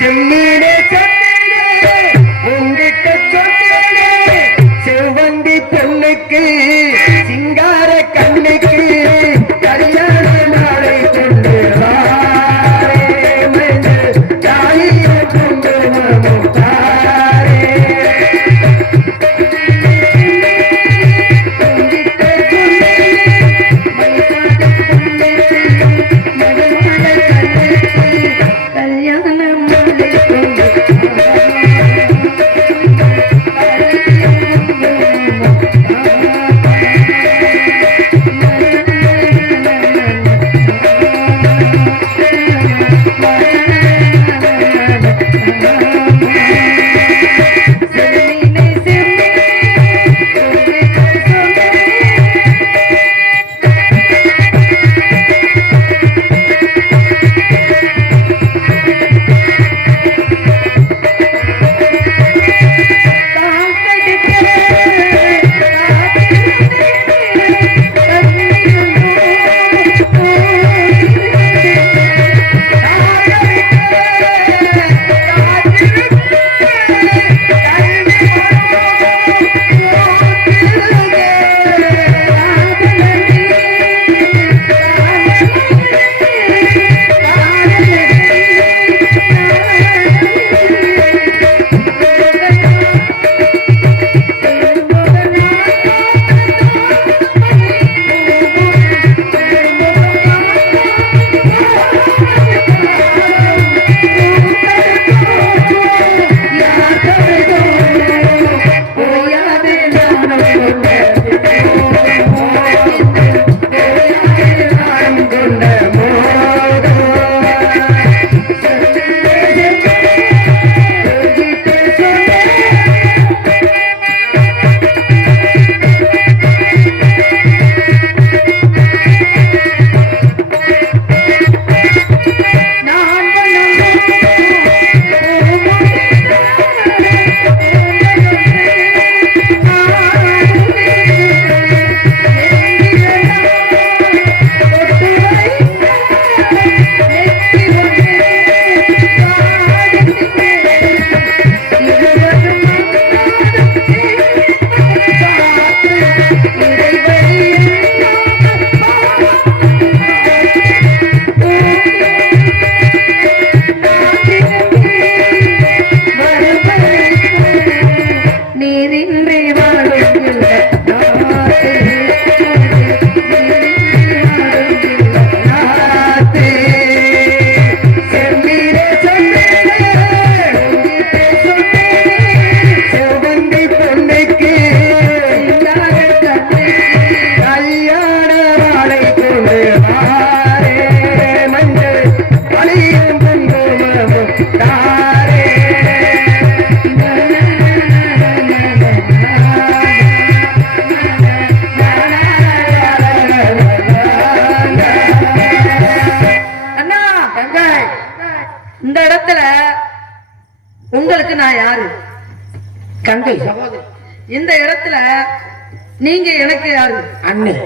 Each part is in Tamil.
செம்மீனே செம்மீனே உங்கிட்ட சொன்னேனே செவ்வந்தி பொண்ணுக்கு சிங்கார கண்ணுக்கு கல்யாண நாளை கொண்டு வாரே மஞ்சள் தாலியை கொண்டு மனம் தாரே உங்களுக்கு நான் யாரு? தங்கை சகோதரி. இந்த இடத்துல நீங்க எனக்கு யாரு? அண்ணன்.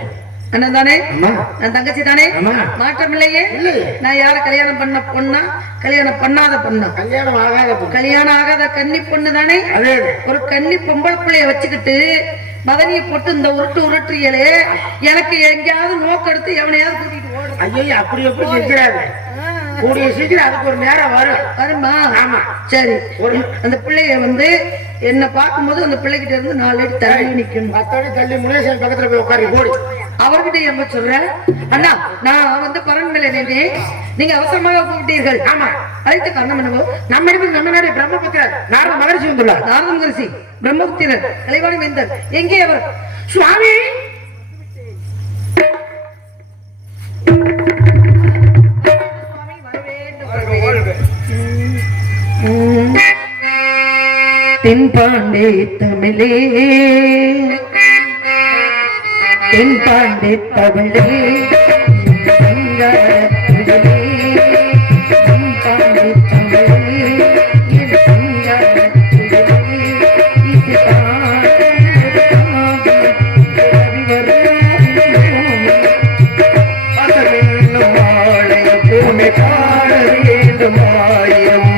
அண்ணன் தானே? நான் தங்கச்சி தானே? மாற்றம் இல்லையே. நான் யார கல்யாணம் பண்ண பொண்ணா கல்யாணம் பண்ணாத பொண்ணா? கல்யாணம் ஆகாத கன்னி பொண்ணு தானே. ஒரு கன்னி பொம்பளை பிள்ளைய வச்சுக்கிட்டு மதனிய போட்டு இந்த உருட்டுறியலே, எனக்கு எங்கேயாவது நோக்கெடுத்து எவனையாவது கூட்டிட்டு ஓடும். ஐயோ அப்படி எப்படி இருக்கிறாரு? கூடிய சீக்கிரம் அதுக்கு ஒரு நேரம் வருமா? ஆமா சரி. அந்த பிள்ளைய வந்து என்ன பார்க்கும்போது அந்த பிள்ளைகிட்ட இருந்து 4 அடி தள்ளி நிக்கணும். 10 அடி தள்ளி முனேசன் பக்கத்துல போய் உட்காரி போடி. அவர்கிட்ட என்ன சொல்றேன்? அண்ணா நான் வந்து பரன் மேல நீங்க அவசரமாக கூப்பிட்டீர்கள். ஆமா. அதுக்கு காரணம் என்னவோ? நம்ம இடத்துக்கு நம்ம நேரம் பிரம்மபுத்திரர் நாரத மகரிஷி வந்துள்ளார். நாரத மகரிஷி பிரம்மபுத்திரர் கலைவாணி வேந்தர். எங்கே அவர்? சுவாமி தென்பாண்டே தமிழே, தென்பாண்டே தமிழே, பாட வேண்டும் ஆயிரம்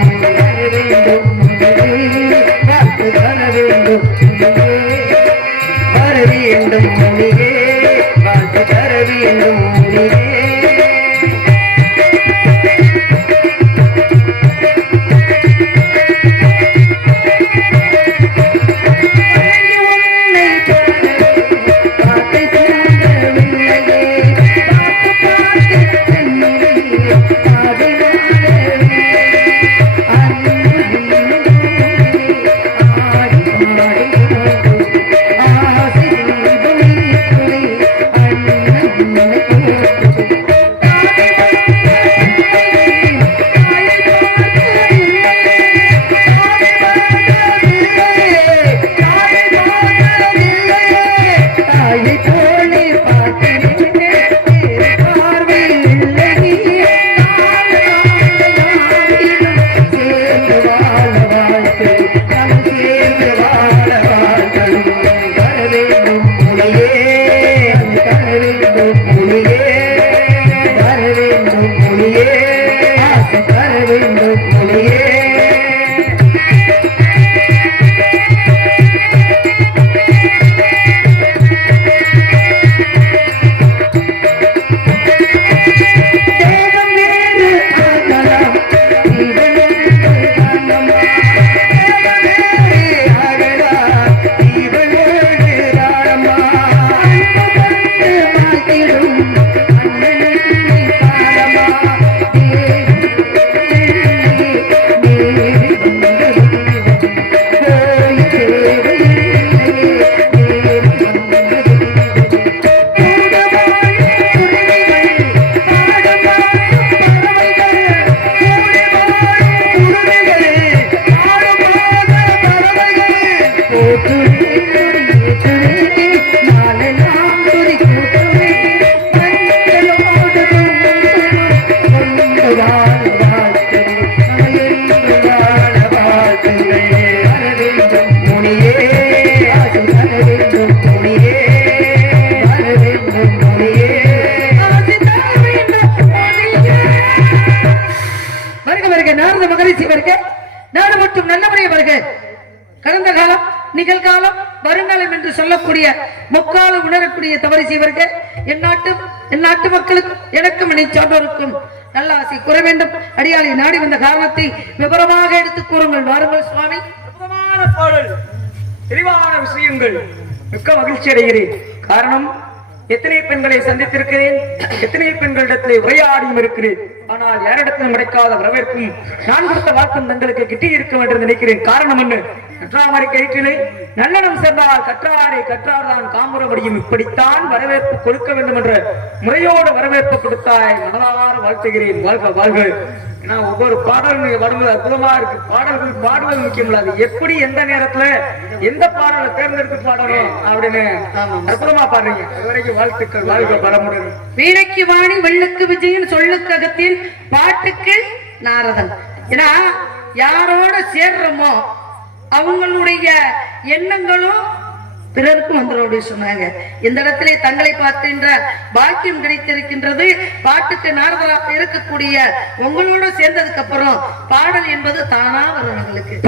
வருக, நாரத மகரிஷி வருக, நாடு மற்றும் நல்லவரே வருக. கடந்த காலம், நிகழ்காலம், வருங்காலம் என்று சொல்லக்கூடிய முக்காலம் உணரக்கூடிய தவறிசி வருக. என் நாட்டு மக்களுக்கும் எனக்கும் இணை சான்றோருக்கும் நல்ல ஆசை கூற வேண்டும். அடியாளை நாடி வந்த காரணத்தை விவரமாக எடுத்துக் கூறுங்கள். வாருங்கள் சுவாமி. பாடல், தெளிவான விஷயங்கள், மிக்க மகிழ்ச்சி அடைகிறேன். காரணம், எத்தனை பெண்களை சந்தித்திருக்கிறேன், எத்தனை பெண்களிடத்திலே உரையாடியும் இருக்கிறேன். ஆனால் யாரிடத்திலும் கிடைக்காத வரவேற்பும் நான் கொடுத்த வாழ்க்கும் தங்களுக்கு கிட்டி இருக்கும் என்று நினைக்கிறேன். காரணம் என்ன? கற்றாமரை கயிற்றிலே நல்லனம் சேர்ந்தால் கற்றாரை கற்றார்தான் காம்புறபடியும் இப்படித்தான் வரவேற்பு கொடுக்க வேண்டும் என்ற முறையோடு வரவேற்பு கொடுத்தாய். மனதார வாழ்த்துகிறேன். வாழ்க வாழ்க. ஏன்னா ஒவ்வொரு பாடலும் வரும்போது அற்புதமா இருக்கு. பாடல்கள் பாடுவது முக்கியம் இல்ல, அது எப்படி எந்த நேரத்துல எந்த பாடலை தேர்ந்தெடுத்து பாடணும் அப்படின்னு அற்புதமா பாடுறீங்க. இதுவரைக்கும் வாழ்த்துக்கள். வாழ்க பலமுடன். வீணைக்கு வாணி, வெள்ளுக்கு விஜயன், சொல்லுக்கு அகத்தின், பாட்டுக்கு நாரதன். ஏன்னா யாரோட சேர்றோமோ அவங்களுடைய எண்ணங்களும் பிறருக்கும் வந்துடும் சொன்னாங்க. இந்த இடத்திலே தங்களை பார்க்கின்ற பாக்கியம் கிடைத்திருக்கின்றது. பாட்டுக்கு நாரதராக இருக்கக்கூடிய உங்களோட சேர்ந்ததுக்கு அப்புறம் பாடல் என்பது தானா வரும் எங்களுக்கு.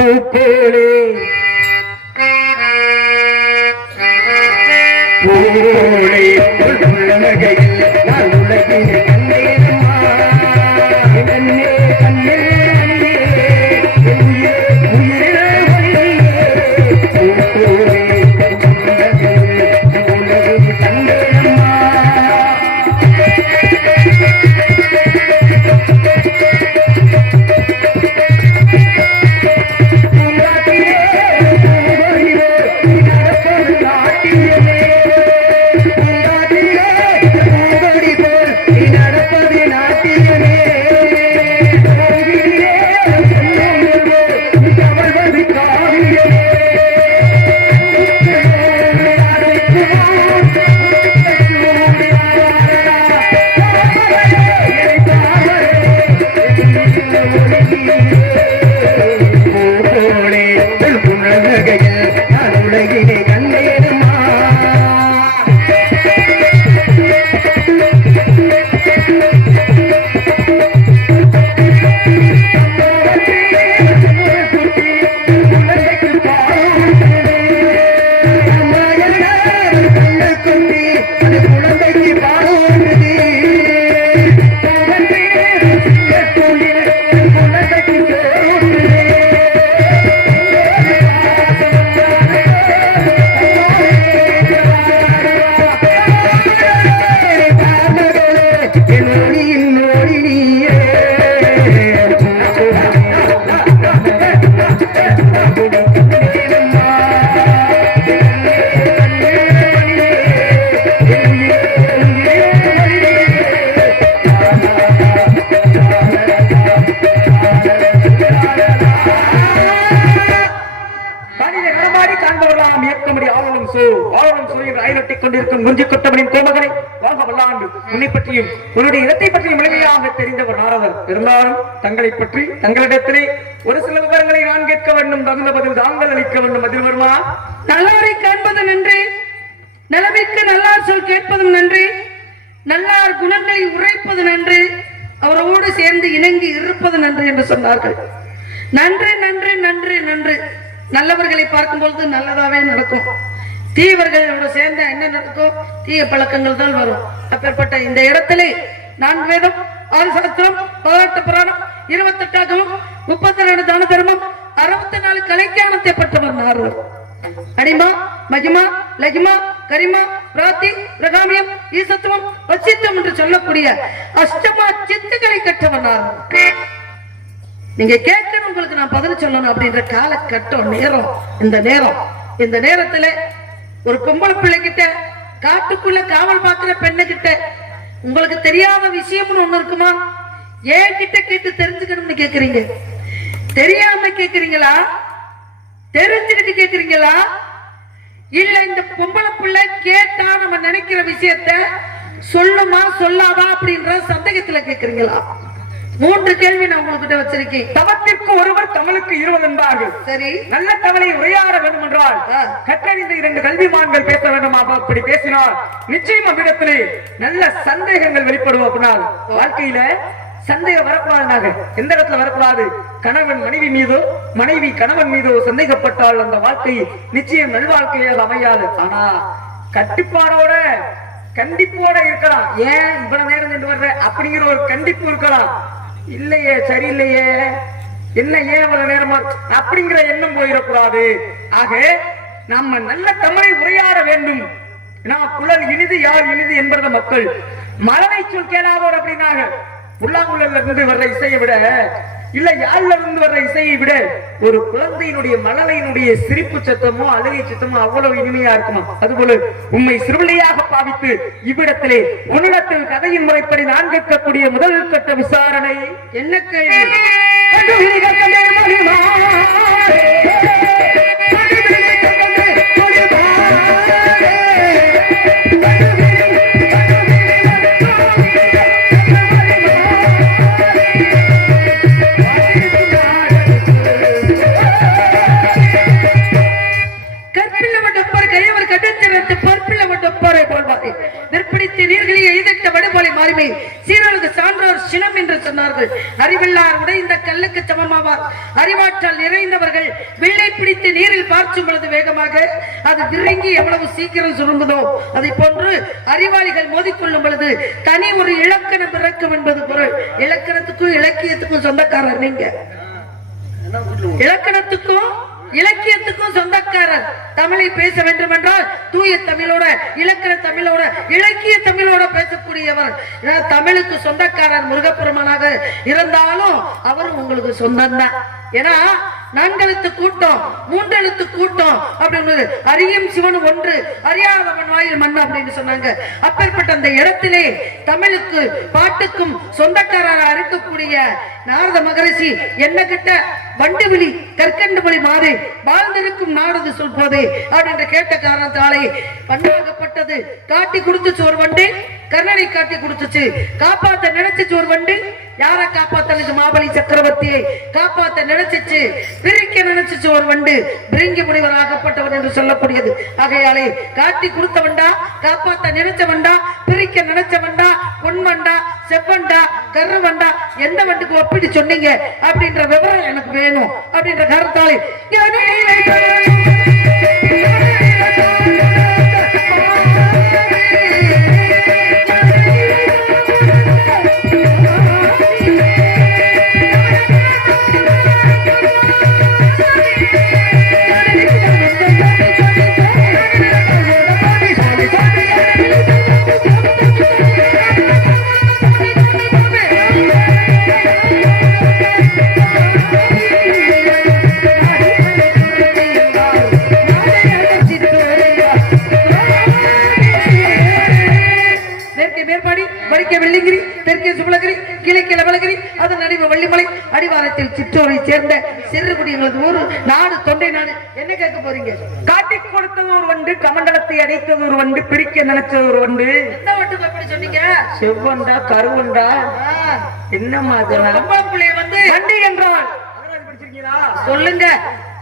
உன்னுடைய இடத்தை பற்றி முழுமையாக தெரிந்தவர் நாரதர். இருந்தாலும் தங்களை பற்றி தங்களிடத்திலே ஒரு சில விவரங்களை நான் கேட்க வேண்டும். தகுந்த பதில் தாங்கள் அளிக்க வேண்டும். பதில் வருமா? நல்லவரை காண்பது நன்றி, நலமிக்க நல்லார் சொல் கேட்பதும் நன்றி, நல்லார் குணங்களை உரைப்பது நன்றி, அவரோடு சேர்ந்து இணங்கி இருப்பது நன்றி என்று சொன்னார்கள். நன்றி நன்றி நன்றி நன்றி. நல்லவர்களை பார்க்கும் பொழுது நல்லதாவே நடக்கும். தீவர்களோட சேர்ந்த என்ன நடக்கும்? தீய பழக்கங்கள் தான் வரும். அப்பேற்பட்ட இந்த இடத்திலே 4 வேதம், 6 சாஸ்திரம், 18 புராணம், 28 ஆகமம், 32 தான தர்மம், 64 கலைஞானத்தை பெற்றவர் நாரதர். அனிமா, மகிமா, லகிமா, கரிமா, பிராத்தி, பிரகாமியம், ஈசத்துவம், வசித்துவம் என்று சொல்லக்கூடிய அஷ்டமா சித்துக்களை கற்றவர் நாரதர். நீங்க கேட்கணும், உங்களுக்கு நான் பதில் சொல்லணும் அப்படின்ற காலகட்டம் நேரம். இந்த நேரத்துல ஒரு பொம்பளை பிள்ளை கிட்ட, காட்டுக்குள்ள காவல் பார்க்கிற பெண்ணு கிட்ட உங்களுக்கு தெரியாத விஷயம்னு ஒண்ணு இருக்குமா? ஏன் கிட்ட கேட்டு தெரிஞ்சுக்கணும்னு கேக்குறீங்க? தெரியாம கேக்குறீங்களா? தெரிஞ்சுக்கிட்டு கேக்குறீங்களா? இல்ல இந்த பொம்பளை பிள்ளை கேட்டா நம்ம நினைக்கிற விஷயத்த சொல்லுமா சொல்லாதா அப்படின்ற சந்தேகத்துல கேக்குறீங்களா? 3 கேள்வி நான் உங்ககிட்ட வச்சிருக்கேன். தவத்திற்கு ஒருவர் தமிழுக்கு 20 என்பார்கள். சரி, நல்ல தமிழை உரையாட வேண்டும் என்றால் கற்றறிந்த 2 கல்விமான்கள் பேச வேண்டும். அப்படி பேசினால் நிச்சயம் அவ்விடத்திலே நல்ல சந்தேகங்கள் வெளிப்படும். அப்படினால் வாழ்க்கையில சந்தேகம் வரக்கூடாதுனாக. எந்த இடத்துல வரக்கூடாது? கணவன் மனைவி மீதோ மனைவி கணவன் மீதோ சந்தேகப்பட்டால் அந்த வாழ்க்கை நிச்சயம் நல்வாழ்க்கையாக அமையாது. ஆனா கட்டுப்பாடோட கண்டிப்போட இருக்கலாம். ஏன் இவ்வளவு நேரம் நின்று வர்ற அப்படிங்கிற ஒரு கண்டிப்பு இருக்கலாம். இல்லையே சரியில்லையே என்ன ஏன் இவ்வளவு நேரமா அப்படிங்கிற எண்ணம் போயிடக்கூடாது. ஆக நம்ம நல்ல தமிழை உரையாட வேண்டும். நான் குழல் இனிது யாழ் இனிது என்பத மக்கள் மலரை சொல் கேளாதோர் அப்படின்னாங்க. புல்லாங்குழல்ல இருந்து வர்ற இசையை விட இல்ல யாழ்ல இருந்து வர்ற இசையை விட ஒரு குழந்தையினுடைய மழலையினுடைய சிரிப்பு சத்தமோ அழுகை சத்தமோ அவ்வளவு இனிமையா இருக்குமா? அதுபோல உண்மை சிறுவிளையாக பாவித்து இவ்விடத்திலே உன்னிடத்தில் கதையின் முறைப்படி நான் கேட்கக்கூடிய முதல் கட்ட விசாரணை என்ன கேள்வி? அறிவில்லார் உடைந்த கல்லுக்கு சமமாவார். அறிவாற்றல் நிறைந்தவர்கள் வில்லை பிடித்து நீரில் பார்ச்சும் பொழுது வேகமாக அது விருங்கி எவ்வளவு சீக்கிரம் சுருங்குதோ அதை போன்று அறிவாளிகள் மோதிக்கொள்ளும் பொழுது தனி ஒரு இலக்கணம் பிறக்கும் என்பது பொருள். இலக்கணத்துக்கும் இலக்கியத்துக்கும் சொந்தக்காரர் நீங்க. இலக்கணத்துக்கும் இலக்கியத்துக்கும் சொந்தக்காரர். தமிழை பேச வேண்டும் என்றால் தூய தமிழோட இலக்கண தமிழோட இலக்கிய தமிழோட பேசக்கூடியவர். தமிழுக்கு சொந்தக்காரர் முருகப்பெருமானாக இருந்தாலும் அவரும் உங்களுக்கு சொந்தம் தான். ஏன்னா 4 எழுத்து கூட்டம் 3 எழுத்து கூட்டம் அப்படின்னு அறியும் சிவன் ஒன்று அறியாதவன் வாயில் மண் அப்படின்னு சொன்னாங்க. அப்பேற்பட்ட அந்த இடத்திலே தமிழுக்கு பாட்டுக்கும் சொந்தக்காரராக இருக்கக்கூடிய நாரத மகரிஷி என்ன கிட்ட வண்டுவிழி கற்கண்டு மொழி மாறி வாழ்ந்திருக்கும் நாரது சொல் போதே அப்படின்ற கேட்ட காரணத்தாலே பண்ணாகப்பட்டது. காட்டி கொடுத்துச்சு ஒரு வண்டு, கர்ணனை காட்டி கொடுத்துச்சு. காப்பாத்த நினைச்சிச்சு ஒரு வண்டு, யார காப்பாத்த மாபலி சக்கரவர்த்தியை காப்பாத்த நினைச்சிச்சு. பிரிக்க நினைச்சிச்சு ஒரு வண்டு, பிரிங்கி முனிவர் ஆகப்பட்டவன் என்று சொல்லக்கூடியது. ஆகையாலே காட்டி கொடுத்த வண்டா, காப்பாத்த நினைச்ச வண்டா, பிரிக்க நினைச்ச வண்டா, பொன் வண்டா, செவ்வண்டா, கரு வண்டா, எந்த வண்டுக்கு ஒப்பிட்டு சொன்னீங்க அப்படின்ற விவரம் எனக்கு வேணும் அப்படின்ற கருத்தாலே அடிவாரத்தில் சிற்றோரை சேர்ந்த சிறுகுடி எங்களது ஊர் நாடு தொண்டை நாடு. என்ன கேட்க போறீங்க? காட்டி கொடுத்தது ஒரு வண்டு, கமண்டலத்தை அடைத்தது ஒரு வண்டு, பிரிக்க நினைச்சது ஒரு வண்டு. எந்த வண்டு எப்படி சொன்னீங்க? செவ்வண்டா கருவண்டா என்னம்மா பிள்ளை வந்து வண்டி என்றால் சொல்லுங்க.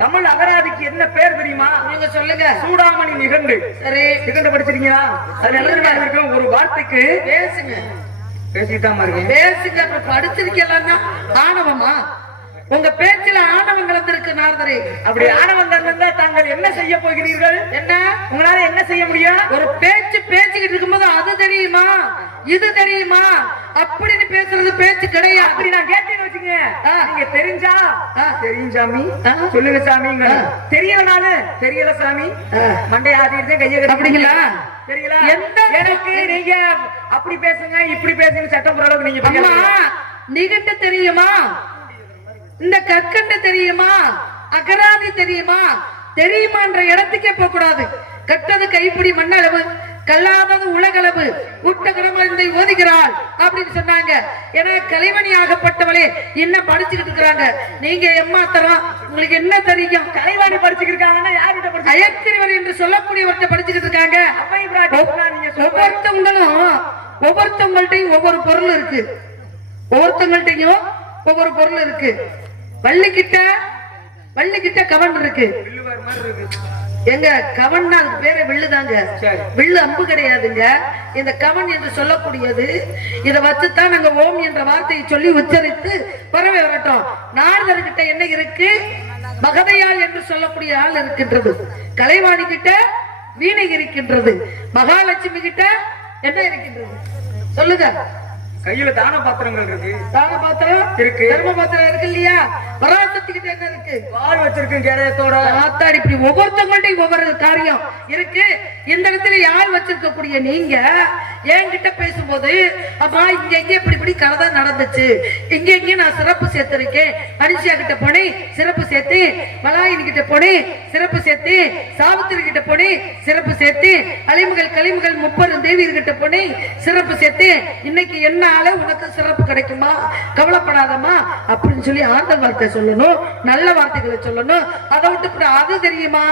தமிழ் அகராதிக்கு என்ன பேர் தெரியுமா? நீங்க சொல்லுங்க. சூடாமணி நிகண்டு. சரி, நிகண்டு படிச்சிருக்கீங்களா? அதுல எழுதுனா ஒரு வார்த்தைக்கு பேசுங்க. பேசிட்டாம இருக்கேன். பேசுங்க. படிச்சிருக்கலாம். ஆணவமா? உங்க பேச்சுல ஆணவம் கலந்திருக்கு நாரதரே. அப்படி ஆணவம் கலந்தா தாங்கள் என்ன செய்ய போகிறீர்கள்? என்ன உங்களால என்ன செய்ய முடியும்? ஒரு பேச்சு பேசிக்கிட்டு இருக்கும்போது அது தெரியுமா இது தெரியுமா அப்படின்னு பேசுறது பேச்சு கிடையாது. அப்படி நான் கேட்டேன்னு வச்சுங்க, நீங்க தெரிஞ்சா தெரிஞ்சாமி சொல்லுங்க சாமி, தெரியலனாலும் தெரியல சாமி மண்டை ஆதிட்டு கையை அப்படிங்களா? தெரியல எனக்கு நீங்க அப்படி பேசுங்க இப்படி பேசுங்க சட்டம் போற நீங்க நிகண்டு தெரியுமா? இந்த கற்கண்டு தெரியுமா? அகராதி தெரியுமா? தெரியுமான்ற இடத்துக்கே போக கூடாது. கட்டது கைப்பிடி மண்ணளவு, கல்லாதது உலகளவு, உட்ட கடமலை ஓதுகிறாள் அப்படின்னு சொன்னாங்க. ஏன்னா கலைமணி ஆகப்பட்டவளே என்ன படிச்சுக்கிட்டு இருக்கிறாங்க. நீங்க எம்மாத்தரம் உங்களுக்கு என்ன தெரியும்? கலைவாணி படிச்சுக்கிட்டு இருக்காங்கன்னா யார்கிட்ட படிச்சு? அயற்கிரிவர் என்று சொல்லக்கூடியவர்கிட்ட படிச்சுக்கிட்டு இருக்காங்க. ஒவ்வொருத்தவங்கள்ட்டையும் ஒவ்வொரு பொருள் இருக்கு. ஒவ்வொருத்தவங்கள்ட்டையும் ஒவ்வொரு பொருள் இருக்கு. வள்ளிக்கிட்ட கவன் இருக்கு. எங்க கவன்னா அதுக்கு பேரு வில்லுதாங்க. வில்லு அம்பு கிடையாதுங்க. இந்த கவன் என்று சொல்லக்கூடியது இதை வச்சுதான் நாங்க ஓம் என்ற வார்த்தையை சொல்லி உச்சரித்து பறவை வரட்டும். நாரதர்கிட்ட என்ன இருக்கு? மகதையாள் என்று சொல்லக்கூடிய ஆள் இருக்கின்றது. கலைவாணி கிட்ட வீணை இருக்கின்றது. மகாலட்சுமி கிட்ட என்ன இருக்கின்றது சொல்லுங்க. கையில தான பாத்திரங்கள் இருக்கு. தான பாத்திரம் இருக்கு. தர்ம பாத்திரம் இருக்கு இல்லையா? பராசக்தி கிட்ட என்ன இருக்கு? வாள் வச்சிருக்கு கேடயத்தோட. ஆத்தாடி இப்படி ஒவ்வொருத்தவங்கள்ட்டையும் ஒவ்வொரு காரியம் இருக்கு. இந்த இடத்துல யார் வச்சிருக்கக்கூடிய நீங்க என்கிட்ட பேசும்போது அம்மா இங்க எங்க இப்படி கதை நடந்துச்சு, இங்க எங்க நான் சிறப்பு சேர்த்திருக்கேன், அனிஷா கிட்ட போனேன் சிறப்பு சேர்த்து, மலாயினி கிட்ட போனேன் சிறப்பு சேர்த்து, சாவித்திரி கிட்ட போனேன் சிறப்பு சேர்த்து, அலிமகள் களிமகள் முப்பெரும் தேவி கிட்ட போனேன் சிறப்பு சேர்த்து, இன்னைக்கு என்ன உனக்கு சிறப்பு கிடைக்குமா, கவலைப்படாதமா அப்படின்னு சொல்லி ஆண்டல் வார்த்தை சொல்லணும், நல்ல வார்த்தைகளை சொல்லணும். அதை விட்டு அது தெரியுமா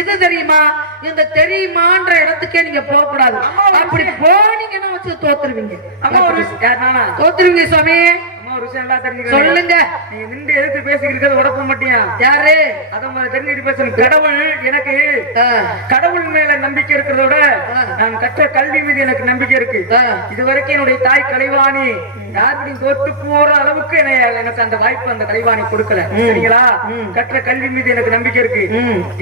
இது தெரியுமா இந்த தெரியுமான்ற இடத்துக்கே நீங்க போக கூடாது. அப்படி போனீங்கன்னா வச்சு தோத்துருவீங்க. தோத்துருவீங்க சுவாமி. சொல்லுங்க. நீங்க நின்று எதிர்த்து பேசிக்கிறது உடப்ப மாட்டியா? யாரு அத தெரிஞ்சுட்டு பேசணும். கடவுள் எனக்கு கடவுள் மேல நம்பிக்கை இருக்கிறத விட நான் கற்ற கல்வி மீது எனக்கு நம்பிக்கை இருக்கு. இதுவரைக்கும் என்னுடைய தாய் கலைவாணி யாருக்கும் தோத்து போற அளவுக்கு எனக்கு அந்த வாய்ப்பு அந்த கலைவாணி கொடுக்கல. சரிங்களா? கற்ற கல்வி மீது எனக்கு நம்பிக்கை இருக்கு.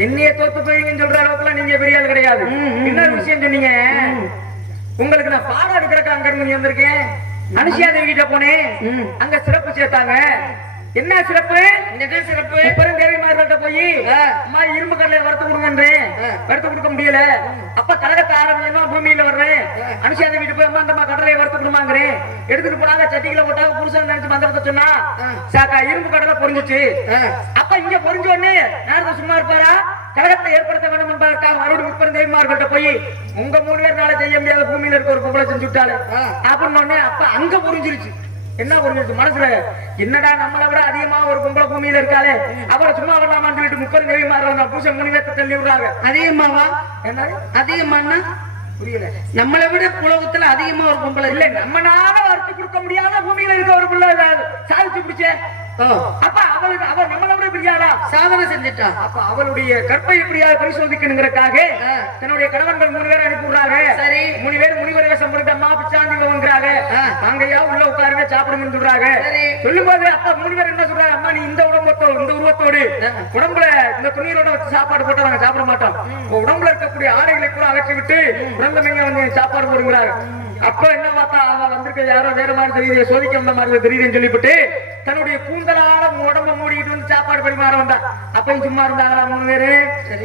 என்னையே தோத்து போவீங்கன்னு சொல்ற அளவுக்கு நீங்க பெரிய ஆள் கிடையாது. இன்னொரு விஷயம் சொன்னீங்க, உங்களுக்கு நான் பாடம் எடுக்கிறக்க அங்க இருந்து வந்திருக்கேன். அனுஷியா தேவி கிட்ட போனேன், அங்க சிறப்பு சேர்த்தாங்க. என்ன சிறப்பு? சிறப்பு பெருந்தேவிமார்கள்ட்ட போய் அம்மா இரும்பு கடலை வறுத்து கொடுங்கன்றேன், வறுத்து கொடுக்க முடியல. அப்ப கழகத்தை ஆரம்பிச்சா பூமியில வர்றேன். அனுஷியா தேவி போய் அம்மா அந்த கடலையை வறுத்து கொடுமாங்கிறேன். எடுத்துட்டு போனாங்க, சட்டிகளை போட்டாங்க. புருஷன் நினைச்சு மந்திரத்தை சொன்னா சாக்கா இரும்பு கடலை பொறிஞ்சிச்சு. அப்ப இங்க பொறிஞ்ச உடனே யாரும் சும்மா இருப்பாரா? கழகத்தை ஏற்படுத்த வேண்டும் என்பதற்காக மறுபடியும் பெருந்தேவிமார்கள்ட்ட போய் உங்க 3 பேர் நாளை செய்ய முடியாத பூமியில இருக்க ஒரு பொம்பளை செஞ்சு விட்டாரு அப்படின்னு. அப்ப அங்க புரிஞ்சிருச்சு. என்ன புரிஞ்சிருச்சு மனசுல? என்னடா நம்மளை விட அதிகமா ஒரு பொம்பளை பூமியில இருக்காளே, அவரை சும்மா வரலாமான்னு சொல்லிட்டு 30 தேவிமார்கள் பூசை 3 பேர்த்த தள்ளி விடுறாங்க. அதிகமாவா? என்ன அதிகமானா புரியல. நம்மளை விட உலகத்துல அதிகமா ஒரு பொம்பளை இல்ல. நம்மனால வறுத்து கொடுக்க முடியாத பூமியில இருக்க ஒரு பிள்ளை சாதிச்சு பிடிச்ச. அப்ப அவளுக்கு அவ நம்மளை விட பிரியாதா? சாதனை செஞ்சுட்டா. அப்ப அவளுடைய கற்பை எப்படியாவது பரிசோதிக்கணுங்கிறக்காக தன்னுடைய கணவன்கள் 3 பேரை அனுப்பிடுறாங்க. சரி, 3 பேர் முனிவர் வேஷம் போட்டு அம்மா பிச்சாந்தி வாங்குறாங்க. அங்கயா உள்ள உட்காருங்க சாப்பிடுங்கன்னு சொல்றாங்க. சொல்லும் போது அப்ப 3 பேர் என்ன சொல்றாங்க, அம்மா நீ இந்த உடம்பத்தோடு இந்த உருவத்தோடு உடம்புல இந்த துணியோட வச்சு சாப்பாடு போட்டா நாங்க சாப்பிட மாட்டோம். உடம்புல இருக்கக்கூடிய ஆடைகளை கூட அகற்றி விட்டு உடம்புங்க வந்து சாப்பாடு போடுங்கிறாங்க. அப்ப என்ன பார்த்தா அவ வந்திருக்க யாரோ வேற மாதிரி தெரியுது, சோதிக்க வந்த மாதிரி தெரியுதுன்னு சொல்லிவிட்டு தன்னுடைய கூந்தலால உடம்ப மூடிக்கிட்டு வந்து சாப்பாடு பரிமாற வந்தா. அப்பயும் சும்மா இருந்தாங்களா 3 பேரு?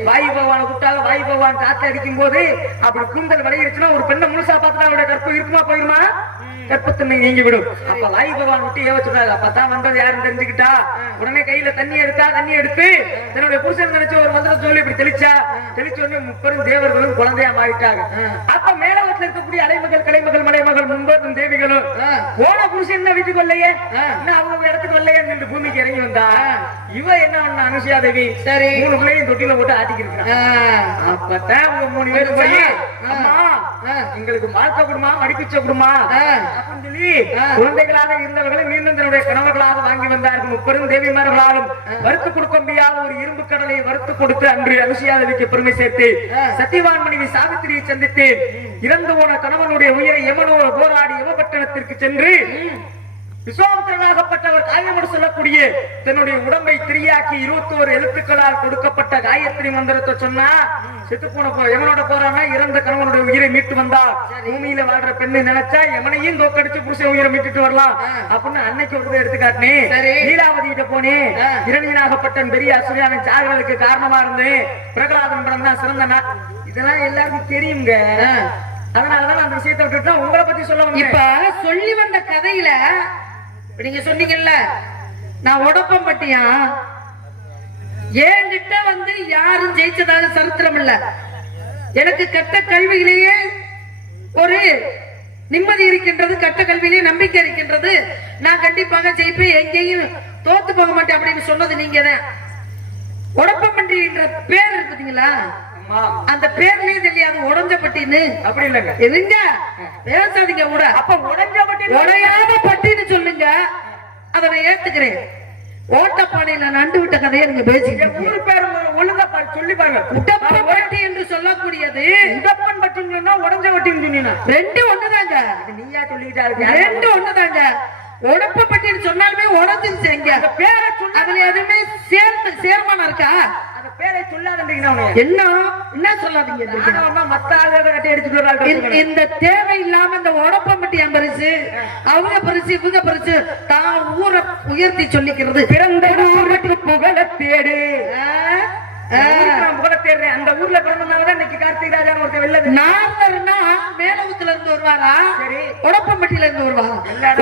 வாயு பகவான கூப்பிட்டாங்க. வாயு பகவான் காத்து அடிக்கும் போது அப்படி கூந்தல் விளையிருச்சுன்னா ஒரு பெண்ணை முழுசா பார்த்துட்டா அவருடைய கற்பு இருக்குமா போயிருமா? கற்பத்தன்மை நீங்கி விடும். அப்ப வாயு பகவான் விட்டு ஏவச்சுட்டாங்க. அப்பதான் வந்தது யாருன்னு தெரிஞ்சுக்கிட்டா உடனே கையில தண்ணி எடுத்து தன்னுடைய புருஷன் நினைச்ச ஒரு மந்திரம் சொல்லி இப்படி தெளிச்ச உடனே 30 தேவர்களும் குழந்தையா மாறிட்டாங்க. அப்ப மேலவத்துல இருக்கக்கூடிய அலைமகள் கலைமகள் மலைமகள் 30 தேவிகளும் போன புருஷன் என்ன வீட்டுக்கு வரலையே, அவங்க இடத்துக்கு வரலையே என்று பூமிக்கு இறங்கி வந்தா இவ என்ன பண்ண அனுஷியா தேவி சரி 3 பிள்ளையும் தொட்டில போட்டு ஆட்டிக்கிட்டு. அப்பதான் அவங்க 3 பேரும் போய் அம்மா எங்களுக்கு வாழ்க்கை கொடுமா மடிப்பிச்ச கொடுமா அப்படின்னு சொல்லி குழந்தைகளாக இருந்தவர்களை மீண்டும் தன்னுடைய கணவர்களாக வாங்கி வந்தார்கள். 30 தேவிமார்களாலும் வறுத்து கொடுக்க முடியாத ஒரு இரும்பு கடலை வறுத்து கொடுத்து அன்று அனுஷியா தேவிக்கு பெருமை சேர்த்து சத்தியவான் மனைவி சாவித்திரியை சந்தித்து இறந்து போன கணவனுடைய உயிரை யமனோடு போராடி யமபட்டணத்திற்கு சென்று விஸ்வாமித்திரனாகப்பட்டவர் காயமோடு சொல்லக்கூடிய தன்னுடைய உடம்பை திரியாக்கி 21 எழுத்துக்களால் கொடுக்கப்பட்ட காயத்ரி மந்திரத்தை சொன்னா செத்து போன யமனோட போறானா இறந்த கணவனுடைய உயிரை மீட்டு வந்தா பூமியில வாழ்ற பெண்ணு நினைச்சா யமனையும் தோக்கடிச்சு புருஷன் உயிரை மீட்டுட்டு வரலாம் அப்படின்னு அன்னைக்கு ஒரு எடுத்துக்காட்டினேன். லீலாவதி கிட்ட போனேன். இரணியனாகப்பட்ட பெரிய அசுரியான சாகலுக்கு காரணமா இருந்தேன். பிரகலாதன் படம் தான் சிறந்த நாள். இதெல்லாம் எல்லாருக்கும் தெரியுங்க. அதனாலதான் அந்த விஷயத்தை விட்டுட்டா உங்களை பத்தி சொல்ல. இப்ப சொல்லி வந்த கதையில நீங்க சொன்னீங்கல்ல நான் உடப்பம்பட்டியா என்கிட்ட வந்து யாரும் ஜெயிச்சதாக சரித்திரம் இல்ல. எனக்கு கட்ட கல்வியிலேயே ஒரு நிம்மதி இருக்கின்றது, கட்ட கல்வியிலேயே நம்பிக்கை இருக்கின்றது. நான் கண்டிப்பாக ஜெயிப்பேன், எங்கேயும் தோத்து போக மாட்டேன் அப்படின்னு சொன்னது நீங்க தான். உடப்பம்பட்டி என்ற பேர் இருக்குதுங்களா, அந்த பேர்லயே தெரியாது உடஞ்சப்பட்டின்னு. அப்படி இல்லங்க எதுங்க பேசாதீங்க கூட. அப்ப உடைஞ்சப்பட்டி உடையாத பட்டின்னு சொல்லுங்க, அதை நான் ஏத்துக்கிறேன். ஓட்டப்பானையில நண்டு விட்ட கதையை நீங்க பேசிக்க. ஊரு பேர் ஒழுங்கா சொல்லி பாருங்க. உடப்பம்பட்டி என்று சொல்லக்கூடியது உடப்பன் பட்டினா உடஞ்ச வட்டின்னு சொன்னீங்க. ரெண்டு ஒண்ணுதாங்க. நீயா சொல்லிட்டா ரெண்டு ஒண்ணுதாங்க. உடப்பப்பட்டின்னு சொன்னாலுமே உடஞ்சிருச்சு. எங்க அந்த பேரை சொன்ன அதுல எதுவுமே சேர்மானம் இருக்கா? அந்த பேரை சொல்லாதீங்க. என்ன சொல்லாதீங்க. மத்த ஆளுகளை கட்டி அடிச்சுட்டு இந்த தேவை இல்லாம இந்த உடப்பம்பட்டி என் பரிசு, அவங்க பரிசு, இவங்க பரிசு, தான் ஊரை உயர்த்தி சொல்லிக்கிறது. பிறந்த ஊருக்கு புகழ தேடு. புகழ தேடுறேன். அந்த ஊர்ல பிறந்தவங்க இன்னைக்கு கார்த்திக் ராஜா ஒருத்தர் வெள்ளது. நார்மல்னா மேலவுத்துல இருந்து வருவாரா, உடப்பம்பட்டியில இருந்து வருவாரா?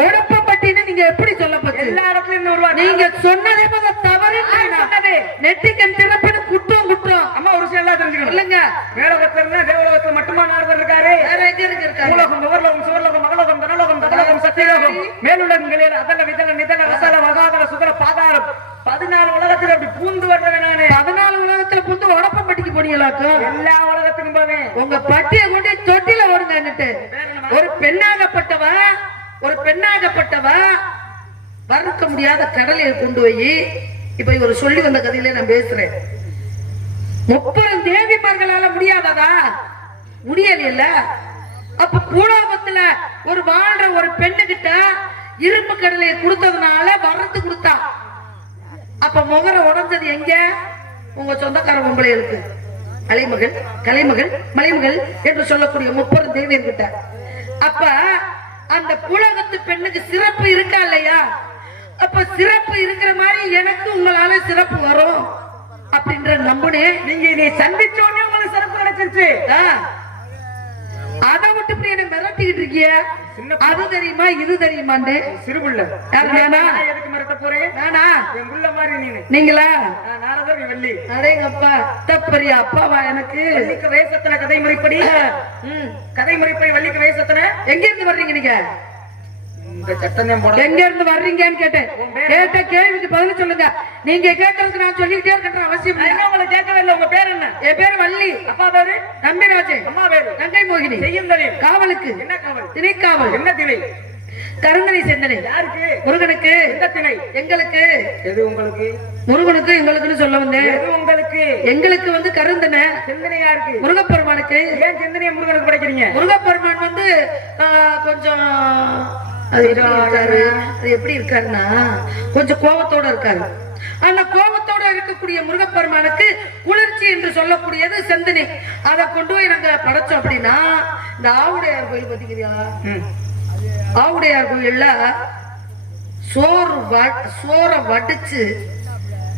உடப்பம்பட்டின்னு நீங்க எப்படி சொல்ல போச்சு? எல்லா இடத்துல இருந்து வருவாங்க. நீங்க சொன்னதே தவறு. நெட்டிக்கன் திறப்புன்னு குற்றம் குற்றம். அம்மா ஒரு விஷயம் எல்லாம் தெரிஞ்சுக்கணும் இல்லங்க. மேலோகத்துல இருந்தா தேவலோகத்துல மட்டுமா நாரதர் இருக்காரு. வேற எங்க இருக்காரு? மூலோகம், உவர்லோகம், சுவர்லோகம், மகளோகம், தனலோகம், தகலோகம், சத்தியலோகம், மேலுலகங்களில் அதல விதல நிதல ரசல வகாதல சுகர பாதாரம் 14 உலகத்துல அப்படி பூந்து வர்றேன் நானு. 14 உலகத்துல பூந்து உடப்பம்பட்டிக்கு போனீங்களாக்கும். எல்லா உலகத்துக்கும் போவேன். உங்க பட்டியை கொண்டு தொட்டில ஓடுங்க. ஒரு பெண்ணாகப்பட்டவ வறுக்க முடியாத கடலையை கொண்டு போய், இப்ப இவர் சொல்லி வந்த கதையில நான் பேசுறேன். 30 தேவிமார்களால முடியாததா? முடியல. அப்ப பூலோகத்துல ஒரு வாழ்ற ஒரு பெண்ணுகிட்ட இரும்பு கடலையை கொடுத்ததுனால வறுத்து கொடுத்தா. அப்ப முகர உடஞ்சது எங்க? உங்க சொந்தக்கார பொம்பளைகளுக்கு. அலைமகள், கலைமகள், மலைமகள் என்று சொல்லக்கூடிய 30 தேவியர்கிட்ட. அப்ப அந்த புலகத்து பெண்ணுக்கு சிறப்பு இருக்கா இல்லையா? அப்ப சிறப்பு இருக்கிற மாதிரி எனக்கு உங்களால சிறப்பு வரும் அப்படின்ற நம்புனேன். நீங்க இதை சந்திச்ச உடனே உங்களுக்கு சிறப்பு கிடைச்சிருச்சு. அதை விட்டு இப்படி என்ன மிரட்டிக்கிட்டு இருக்கிய? அது தெரியுமா இது தெரியுமான்னு சிறுபுள்ள எதுக்கு மிரட்ட போறேன்? நானா என் புள்ள மாதிரி நீங்களா? நாரதர் வெள்ளி. அடேங்கப்பா, தப்பறிய அப்பாவா எனக்கு? வள்ளிக்கு வயசத்தன கதை முறைப்படி. கதை முறைப்படி வள்ளிக்கு வயசத்தன. எங்க இருந்து வர்றீங்க நீங்க? எங்க இருந்து வர்றீங்கன்னு கேட்டேன். கேட்ட கேள்விக்கு பதில் சொல்லுங்க. நீங்க கேட்கறதுக்கு நான் சொல்லிட்டே இருக்கிற அவசியம் இல்லை. உங்களை கேட்கவே இல்லை. உங்க பேர் என்ன? என் பேர் வள்ளி. அப்பா பேரு நம்பிராஜே. அம்மா பேரு நங்கை மோகினி. செய்யும் காவலுக்கு. என்ன காவல்? திணைக்காவல். என்ன திணை? கருந்தனை செந்தனை. யாருக்கு? முருகனுக்கு. எந்த திணை? எங்களுக்கு. எது உங்களுக்கு? முருகனுக்கு எங்களுக்குன்னு சொல்ல வந்தேன். உங்களுக்கு? எங்களுக்கு வந்து கருந்தனை. செந்தனை யாருக்கு? முருகப்பெருமானுக்கு. ஏன் செந்தனையை முருகனுக்கு படைக்கிறீங்க? முருகப்பெருமான் வந்து கொஞ்சம் அது எப்படி இருக்காருன்னா கொஞ்சம் கோபத்தோட இருக்காரு. அந்த கோபத்தோட இருக்கக்கூடிய முருகப்பெருமானுக்கு குளிர்ச்சி என்று சொல்லக்கூடியது செந்தனை. அதை கொண்டு போய் நாங்க படைச்சோம் அப்படின்னா, இந்த ஆவுடையார் கோயில் பாத்தீங்களா? ஆவுடையார் கோயில்ல சோறை வடிச்சு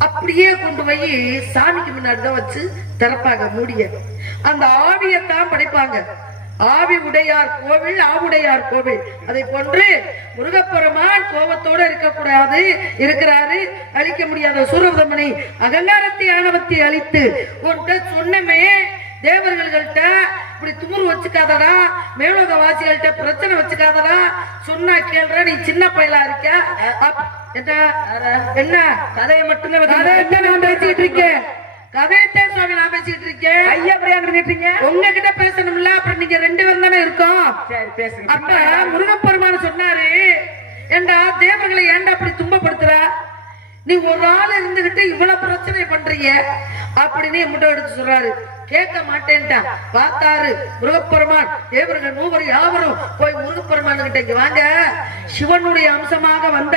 அப்படியே கொண்டு போய் சாமிக்கு முன்னாடிதான் வச்சு திறப்பாங்க மூடிய. அந்த ஆவியத்தான் படைப்பாங்க. ஆவி உடையார் கோவில், ஆவுடையார் கோவில். அதை போன்று முருகப்பெருமான் கோபத்தோடு இருக்கக்கூடாது, இருக்கிறாரு. அழிக்க முடியாத சூரபதமனை அகங்காரத்தை ஆணவத்தை அழித்து உன்கிட்ட சொன்னமே தேவர்கள்கிட்ட இப்படி துமுறு வச்சுக்காதடா, மேலோக வாசிகள்கிட்ட பிரச்சனை வச்சுக்காதடா, சொன்னா கேள்ற, நீ சின்ன பயலா இருக்க. என்ன கதையை மட்டும்தான் நான் பேசிட்டு இருக்கேன். கதையத்தான் சுவாமி நான் பேசிட்டு இருக்கேன். ஐயா இருக்கீங்க, உங்ககிட்ட பேசணும்ல. அப்புறம் நீங்க 2 பேரும் தானே இருக்கோம். அப்ப முருகப்பெருமான் சொன்னாரு, ஏண்டா தேவர்களை ஏண்டா அப்படி துன்பப்படுத்துற? நீ ஒரு ஆள் இருந்துகிட்டு இவ்வளவு பிரச்சனை பண்றீங்க அப்படின்னு என்கிட்ட எடுத்து சொல்றாரு. கேட்க மாட்டேன்ட்டான். பார்த்தாரு முருகப்பெருமான். தேவர்கள் 100 யாவரும் போய் முருகப்பெருமான் கிட்ட இங்க வாங்க, சிவனுடைய அம்சமாக வந்த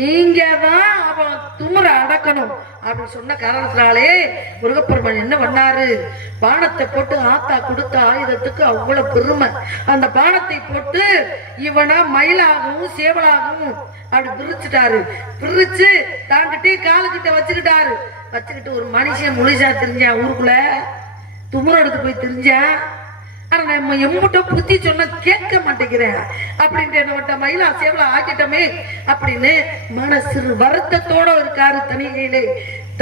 நீங்க தான் அவன் துமுற அடக்கணும் அப்படின்னு சொன்ன காரணத்தினாலே முருகப்பெருமான் என்ன பண்ணாரு? பானத்தை போட்டு ஆத்தா கொடுத்த ஆயுதத்துக்கு அவ்வளவு பெருமை. அந்த பானத்தை போட்டு இவனா மயிலாகவும் சேவலாகவும் அப்படி பிரிச்சுட்டாரு. பிரிச்சு தாங்கிட்டே காலுக்கிட்ட வச்சுக்கிட்டு ஒரு மனுஷன் முழுசா தெரிஞ்சான். ஊருக்குள்ள துமுற எடுத்து போய் தெரிஞ்சான். ஆனா நம்ம எம்பிட்ட புத்தி சொன்ன கேட்க மாட்டேங்கிறேன் அப்படின்ட்டு என்ன மயிலா சேவலா ஆக்கிட்டமே அப்படின்னு மனசு வருத்தத்தோட இருக்காரு.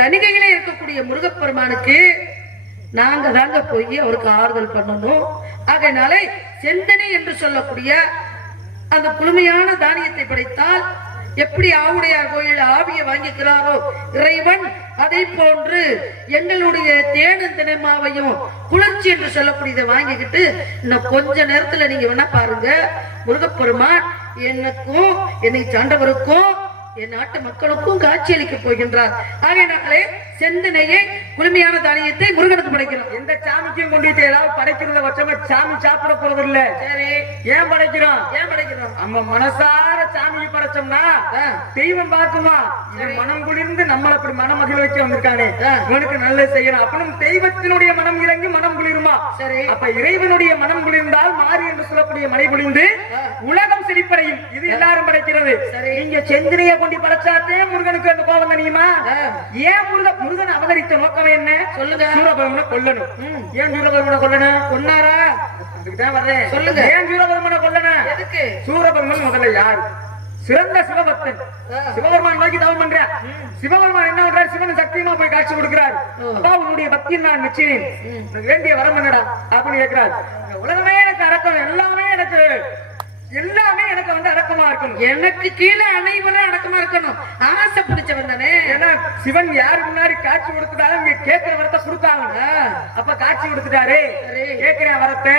தணிகையிலே இருக்கக்கூடிய முருகப்பெருமானுக்கு நாங்க தாங்க போய் அவருக்கு ஆறுதல் பண்ணணும். ஆகையினால செந்தனை என்று சொல்லக்கூடிய அந்த குளுமையான தானியத்தை படைத்தால் எப்படி ஆவுடையார் கோயில் ஆவியை வாங்கிக்கிறாரோ இறைவன், அதை போன்று எங்களுடைய தேனும் தினமாவையும் குளிர்ச்சி என்று சொல்லக்கூடியதை வாங்கிக்கிட்டு இன்னும் கொஞ்ச நேரத்துல நீங்க வேணா பாருங்க, முருகப்பெருமான் என்னை சாண்டவருக்கும் என் நாட்டு மக்களுக்கும் காட்சி அளிக்க போகின்றார். ஆகையினாலே செந்தனையை குளுமையான தானியத்தை முருகனுக்கு படைக்கிறோம். எந்த சாமிக்கும் கொண்டுட்டு ஏதாவது படைக்கிறத வச்சோமா சாமி சாப்பிட போறது இல்ல. சரி, ஏன் படைக்கிறோம்? ஏன் படைக்கிறோம்? நம்ம மனசார சாமியை படைச்சோம்னா தெய்வம் பார்க்குமா, இவன் மனம் குளிர்ந்து நம்மள அப்படி மனம் மகிழ வைக்க வந்திருக்கானே, இவனுக்கு நல்லது செய்யணும் அப்படின்னு தெய்வத்தினுடைய மனம் இறங்கி மனம் குளிருமா. சரி, அப்ப இறைவனுடைய மனம் குளிர்ந்தால் மாறி என்று சொல்லக்கூடிய மழை பொழிந்து உலகம் செழிப்படையும். இது எல்லாரும் படைக்கிறது. நீங்க செந்தினைய கொண்டு படைச்சாத்தே முருகனுக்கு அந்த கோபம் தெரியுமா? ஏன் முருகன் அவதரித்த நோக்கம் என்ன சொல்லுங்க. சூரபெருமனை கொல்லணும். ஏன் சூரபெருமனை கொல்லணும்? கொன்னாரா? அதுக்குதான் வர்றேன். சொல்லுங்க. ஏன் சூரபெருமனை கொல்லணும்? எதுக்கு? சூரபெருமன் முதல்ல யாரு? சிறந்த சிவபக்தன். சிவபெருமான் நோக்கி தவம் பண்ற சிவபெருமான் என்ன பண்றாரு? சிவன் சத்தியமா போய் காட்சி கொடுக்கிறார். அப்பா உன்னுடைய பக்தி நான் நிச்சயம் வேண்டிய வரம் என்னடா அப்படின்னு கேட்கிறார். உலகமே எனக்கு அடக்கம், எல்லாமே எனக்கு வந்து அடக்கமா இருக்கணும். எனக்கு கீழே அனைவரும் அடக்கமா இருக்கணும். ஆசை பிடிச்சவன் தானே. ஏன்னா சிவன் யாருக்கு முன்னாடி காட்சி கொடுத்துட்டாரு, இங்க கேட்கிற வரத்தை கொடுத்தாங்க. அப்ப காட்சி கொடுத்துட்டாரு, கேட்கிற வரத்தை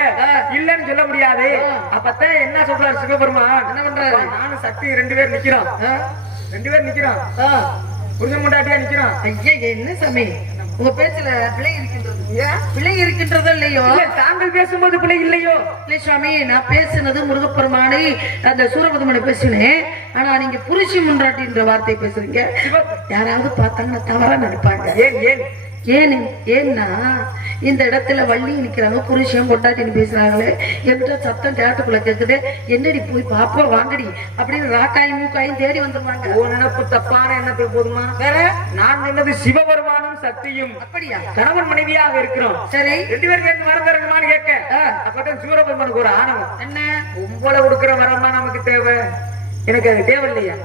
இல்லன்னு சொல்ல முடியாது. அப்பத்தான் என்ன சொல்றாரு சிவபெருமான்? என்ன பண்றாரு? நானும் சக்தி ரெண்டு பேர் நிக்கிறோம். புருஷன் முண்டாட்டியா நிக்கிறோம். ஐயா என்ன சாமி உங்க பேச்சுல பிள்ளை இருக்கின்றது? பிள்ளை இருக்கின்றதோ இல்லையோ? தாங்கள் பேசும்போது பிள்ளை இல்லையோ? இல்லை சுவாமி, நான் பேசுனது முருகப்பெருமானை அந்த சூரபதுமனை பேசினேன். ஆனா நீங்க புருஷி முன்றாட்டின்ற வார்த்தை பேசுறீங்க. யாராவது பார்த்தாங்கன்னா தவறா நினைப்பாங்க. ஏன்னா இந்த இடத்துல வள்ளி நிக்கிறாங்க, புருஷன் பொண்டாட்டின்னு பேசுறாங்களே என்ற சத்தம் தேட்டத்துக்குள்ள கேக்குது. என்னடி போய் பாப்போம் வாங்கடி அப்படின்னு ராக்காயும் மூக்காயும் தேடி வந்துருவாங்க. ஓ நினைப்பு தப்பான எண்ணத்தில் போதுமா? வேற நான் சொன்னது சிவபெருமானும் சக்தியும். அப்படியா? கணவன் மனைவியாக இருக்கிறோம். சரி, ரெண்டு பேருக்கு வரம் தரணுமான்னு கேட்க அப்பதான் சூரபெருமானுக்கு ஒரு ஆணவம். என்ன உங்களை கொடுக்கிற வரமா நமக்கு தேவை? எனக்கு அது தேவை இல்லையா?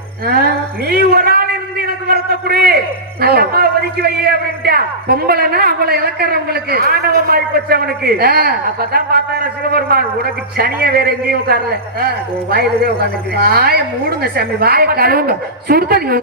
நீ ஒரு ஆள் இருந்து எனக்கு வரத்த குடி, அம்மாவை ஒதுக்கி வை அப்படின்ட்டா. பொம்பளைனா அவளை இழக்கிறவங்களுக்கு ஆணவமாய் போச்சு அவனுக்கு. அப்பதான் பார்த்தார சிவபெருமான், உனக்கு சனியா வேற எங்கேயும் உட்காரல, வாயிலே உட்கார்ந்து வாய மூடுங்க சாமி, வாய கழுவுங்க சுடுதண்ணி